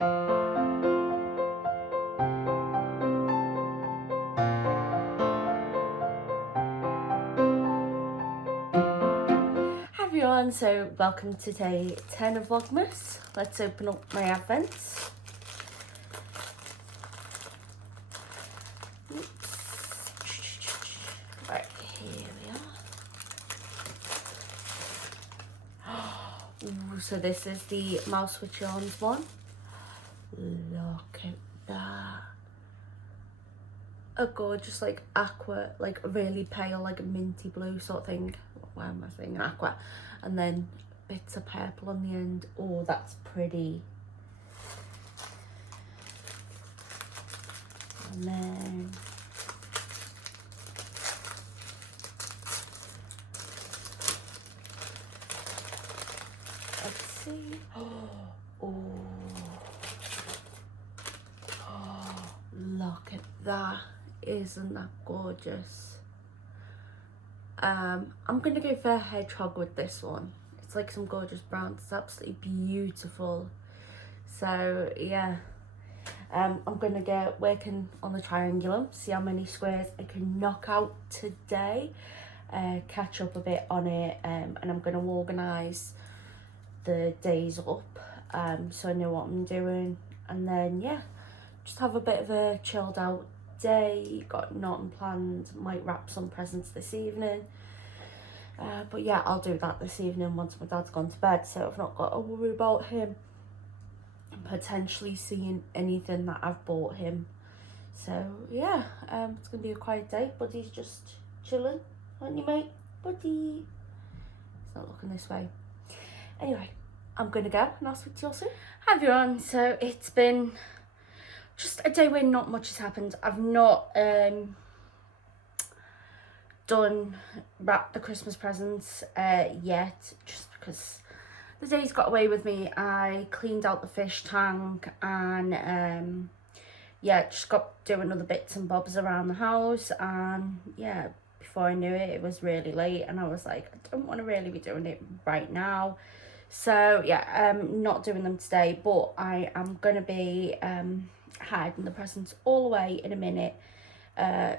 Hi everyone, so welcome to day 10 of Vlogmas. Let's open up my advents. Oops. Right, here we are. Ooh, so this is the Mouse with Yarns one. Look at that. A gorgeous like aqua, like really pale, like a minty blue sort of thing. Why am I saying aqua? And then bits of purple on the end. Oh, that's pretty. And then let's see. Oh, look at that. Isn't that gorgeous? I'm gonna go for a hedgehog with this one. It's like some gorgeous brown. It's absolutely beautiful. So yeah, I'm gonna get working on the triangulum, see how many squares I can knock out today, catch up a bit on it, and I'm gonna organise the days up, so I know what I'm doing, and then yeah, just have a bit of a chilled out day. Got nothing planned, might wrap some presents this evening, but yeah, I'll do that this evening once my dad's gone to bed, so I've not got to worry about him potentially seeing anything that I've bought him. So yeah, it's gonna be a quiet day. Buddy's just chilling, aren't you, mate? Buddy, he's not looking this way. Anyway, I'm gonna go and I'll speak to you all soon. Hi everyone, so it's been just a day where not much has happened. I've not done wrap the Christmas presents yet, just because the days got away with me. I cleaned out the fish tank and yeah, just got doing other bits and bobs around the house, and yeah, before I knew it, it was really late, and I was like, I don't want to really be doing it right now. So yeah, not doing them today, but I am gonna be hiding the presents all away in a minute,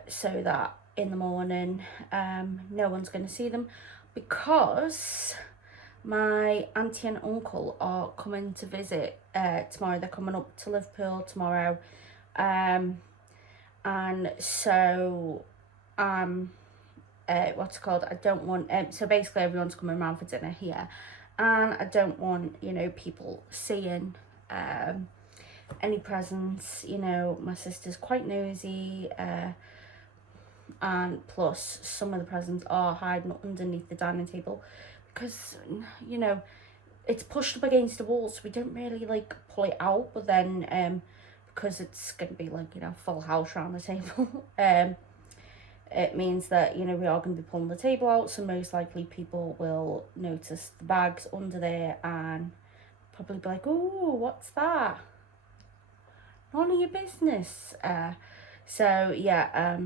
so that in the morning no one's gonna see them, because my auntie and uncle are coming to visit tomorrow. They're coming up to Liverpool tomorrow, and so what's it called, I don't want so basically everyone's coming around for dinner here, and I don't want, you know, people seeing any presents. You know, my sister's quite nosy, and plus some of the presents are hiding underneath the dining table, because, you know, it's pushed up against the wall, so we don't really like pull it out, but then because it's gonna be like, you know, full house around the table, it means that, you know, we are going to be pulling the table out, so most likely people will notice the bags under there and probably be like, oh, what's that? None of your business. So yeah,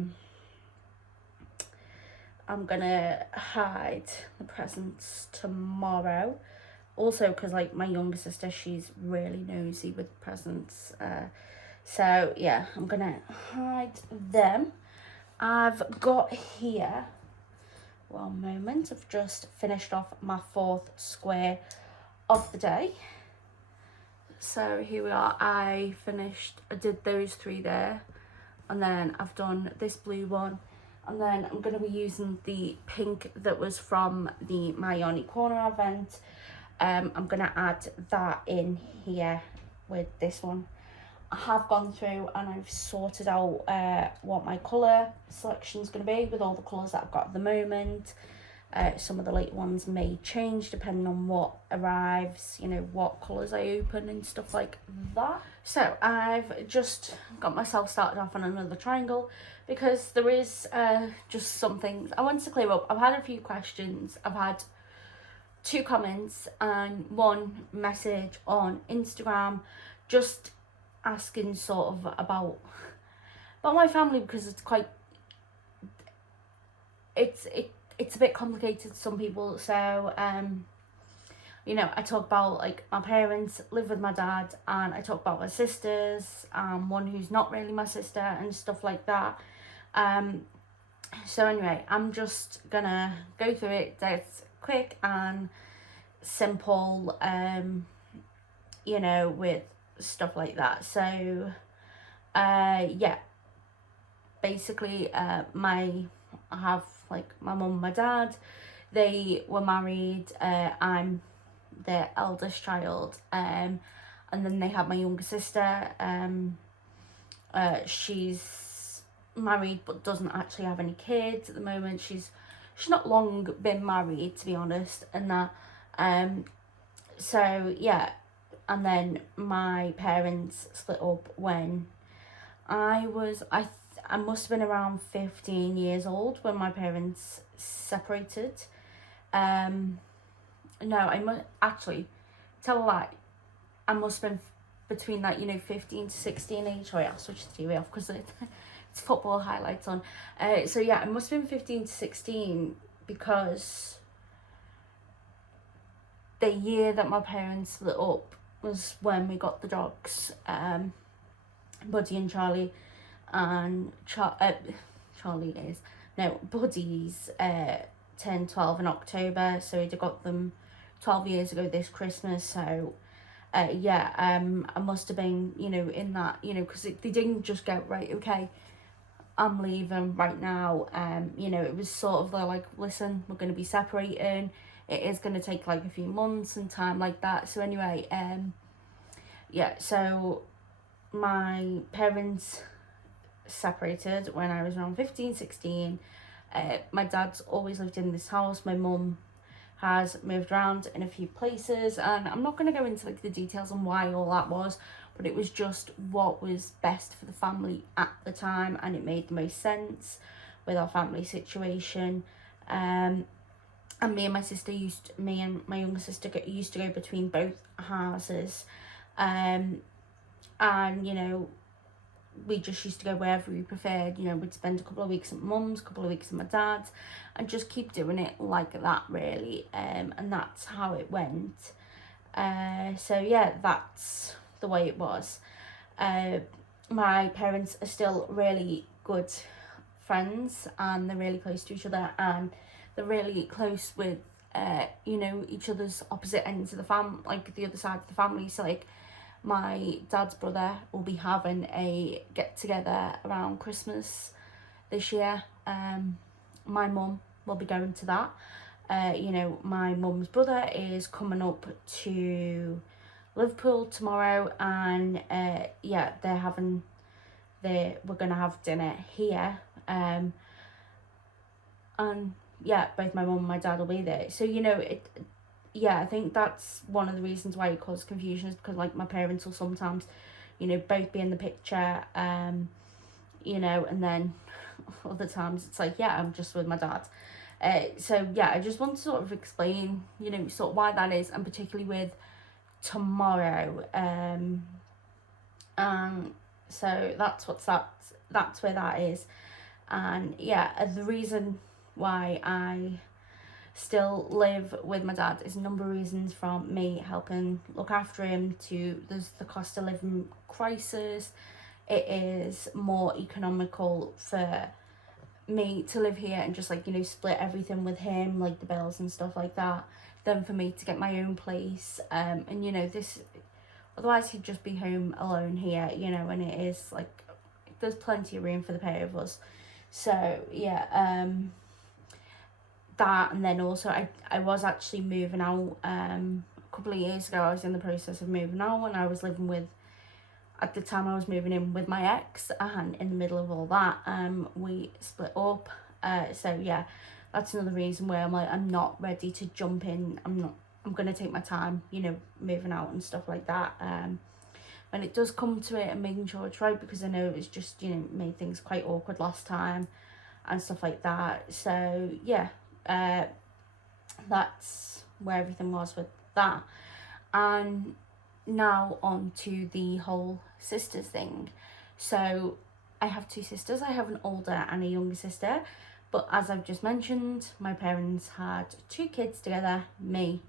I'm gonna hide the presents tomorrow. Also, because like my younger sister, she's really nosy with presents. So yeah, I'm gonna hide them. I've got here, one moment, I've just finished off my 4th square of the day. So here we are, I did those 3 there, and then I've done this blue one, and then I'm going to be using the pink that was from the My Yarny Corner event. I'm going to add that in here with this one. I have gone through and I've sorted out what my colour selection is going to be with all the colours that I've got at the moment. Some of the late ones may change depending on what arrives, you know, what colours I open and stuff like that. So I've just got myself started off on another triangle, because there is just some things I wanted to clear up. I've had a few questions. I've had 2 comments and 1 message on Instagram just asking sort of about my family, because it's quite, it's a bit complicated to some people. So you know, I talk about like my parents live with my dad, and I talk about my sisters, one who's not really my sister, and stuff like that. So anyway, I'm just gonna go through it. That's quick and simple, you know, with stuff like that. So yeah, basically I have like my mum and my dad. They were married. I'm their eldest child, and then they have my younger sister. She's married but doesn't actually have any kids at the moment. She's not long been married, to be honest, and that. So yeah, and then my parents split up when I must have been around 15 years old when my parents separated. No, I must actually tell a lie. I must have been between that, you know, 15 to 16 age. Sorry, I'll switch the TV off because it's football highlights on. So yeah, I must have been 15 to 16 because the year that my parents split up was when we got the dogs, Buddy and Charlie, and Charlie is, no, Buddy's turned 12 in October, so he'd got them 12 years ago this Christmas. So yeah, I must have been, you know, in that, you know, because they didn't just go, right, okay, I'm leaving right now. You know, it was sort of like, listen, we're going to be separating. It is going to take like a few months and time like that. So anyway, yeah, so my parents separated when I was around 15, 16. My dad's always lived in this house. My mum has moved around in a few places, and I'm not going to go into like the details on why all that was, but it was just what was best for the family at the time, and it made the most sense with our family situation. And me and my younger sister used to go between both houses, and you know, we just used to go wherever we preferred. You know, we'd spend a couple of weeks at mum's, a couple of weeks at my dad's, and just keep doing it like that, really. And that's how it went. So yeah, that's the way it was. My parents are still really good friends, and they're really close to each other, and they're really close with you know, each other's opposite ends of the like the other side of the family. So like, my dad's brother will be having a get together around Christmas this year. My mum will be going to that. You know, my mum's brother is coming up to Liverpool tomorrow, and yeah, we're gonna have dinner here. And yeah, both my mum and my dad will be there. So, you know, yeah, I think that's one of the reasons why it causes confusion, is because like my parents will sometimes, you know, both be in the picture, you know, and then other times it's like, yeah, I'm just with my dad. So yeah, I just want to sort of explain, you know, sort of why that is, and particularly with tomorrow. So that's where that is. And yeah, the reason why I still live with my dad is a number of reasons, from me helping look after him to there's the cost of living crisis. It is more economical for me to live here and just like, you know, split everything with him, like the bills and stuff like that, than for me to get my own place. And you know, otherwise he'd just be home alone here, you know, and it is like, there's plenty of room for the pair of us. So yeah, that, and then also I was actually moving out a couple of years ago. I was in the process of moving out, and I was living with, at the time I was moving in with my ex, and in the middle of all that we split up. So yeah, that's another reason where I'm like, I'm not ready to jump in. I'm gonna take my time, you know, moving out and stuff like that, when it does come to it, and making sure it's right, because I know it was just, you know, made things quite awkward last time and stuff like that. So yeah, that's where everything was with that. And now on to the whole sisters thing. So I have two sisters. I have an older and a younger sister, but as I've just mentioned, my parents had two kids together, me,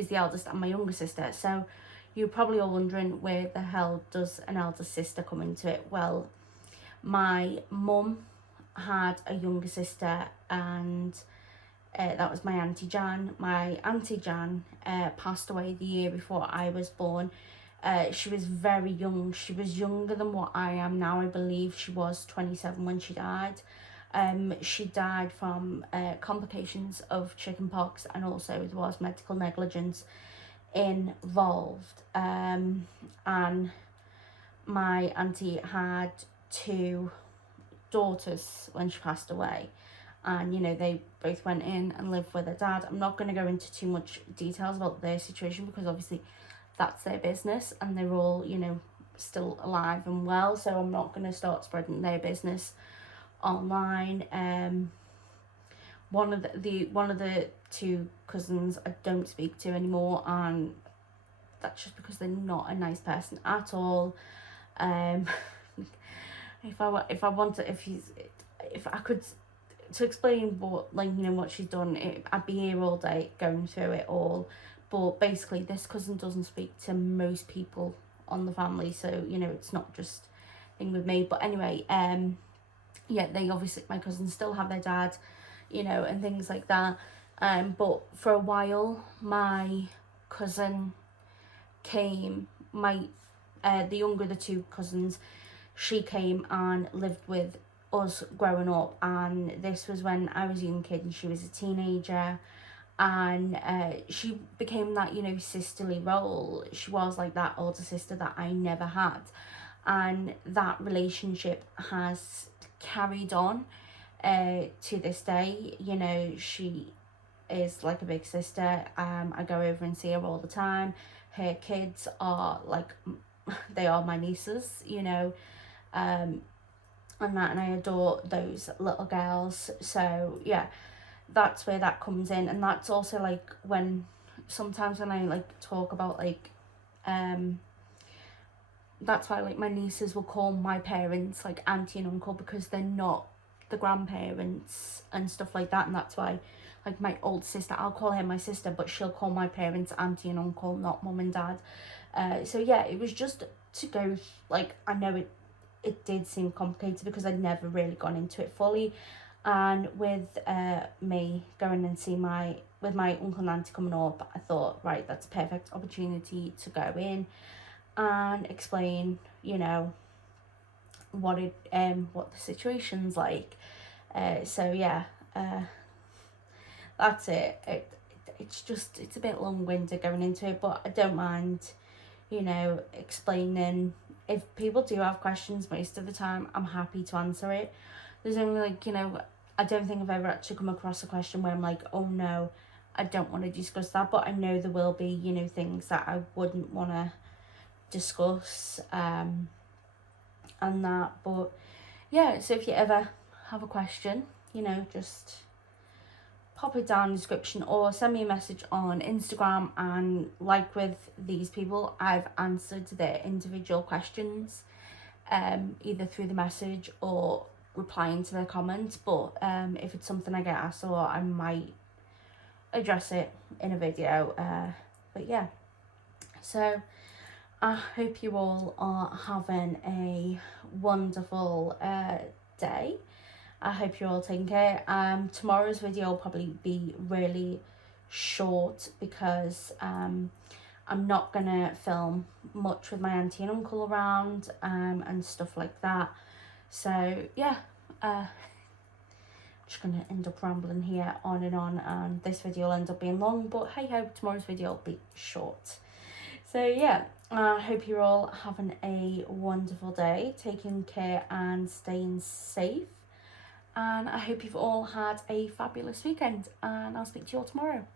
who's the eldest, and my younger sister. So you're probably all wondering, where the hell does an elder sister come into it? Well, my mum had a younger sister, and that was my Auntie Jan. My Auntie Jan passed away the year before I was born. She was very young. She was younger than what I am now. I believe she was 27 when she died. She died from complications of chickenpox, and also there was medical negligence involved. And my auntie had 2 daughters when she passed away, and you know, they both went in and lived with her dad. I'm not going to go into too much details about their situation, because obviously that's their business, and they're all, you know, still alive and well, so I'm not going to start spreading their business online. One of the 2 cousins I don't speak to anymore, and that's just because they're not a nice person at all. If I could to explain what, like, you know, what she's done, I'd be here all day going through it all. But basically, this cousin doesn't speak to most people on the family, so you know, it's not just a thing with me. But anyway, yeah, they obviously, my cousins still have their dad, you know, and things like that. But for a while, my cousin came, the younger of the 2 cousins, she came and lived with us growing up, and this was when I was a young kid and she was a teenager, and she became that, you know, sisterly role. She was like that older sister that I never had, and that relationship has carried on to this day. You know, she is like a big sister. I go over and see her all the time. Her kids are like, they are my nieces, you know, and I adore those little girls. So yeah, that's where that comes in. And that's also like, when sometimes when I like talk about like that's why like my nieces will call my parents like auntie and uncle, because they're not the grandparents and stuff like that. And that's why, like, my old sister, I'll call her my sister, but she'll call my parents auntie and uncle, not mum and dad. So yeah, it was just to go, like, I know it did seem complicated because I'd never really gone into it fully, and with me going and see with my uncle and auntie coming up, I thought, right, that's a perfect opportunity to go in and explain, you know, what the situation's like. So yeah, that's it. It's a bit long-winded going into it, but I don't mind, you know, explaining. If people do have questions, most of the time I'm happy to answer it. There's only, like, you know, I don't think I've ever actually come across a question where I'm like, oh no, I don't want to discuss that. But I know there will be, you know, things that I wouldn't want to discuss and that. But yeah, so if you ever have a question, you know, just pop it down in the description or send me a message on Instagram, and like with these people, I've answered their individual questions either through the message or replying to their comments. But if it's something I get asked a lot, I might address it in a video. But yeah, so I hope you all are having a wonderful day. I hope you're all taking care. Tomorrow's video will probably be really short because I'm not gonna film much with my auntie and uncle around and stuff like that. So yeah, just gonna end up rambling here on, and this video will end up being long, but hey ho, tomorrow's video will be short. So yeah, I hope you're all having a wonderful day, taking care and staying safe. And I hope you've all had a fabulous weekend, and I'll speak to you all tomorrow.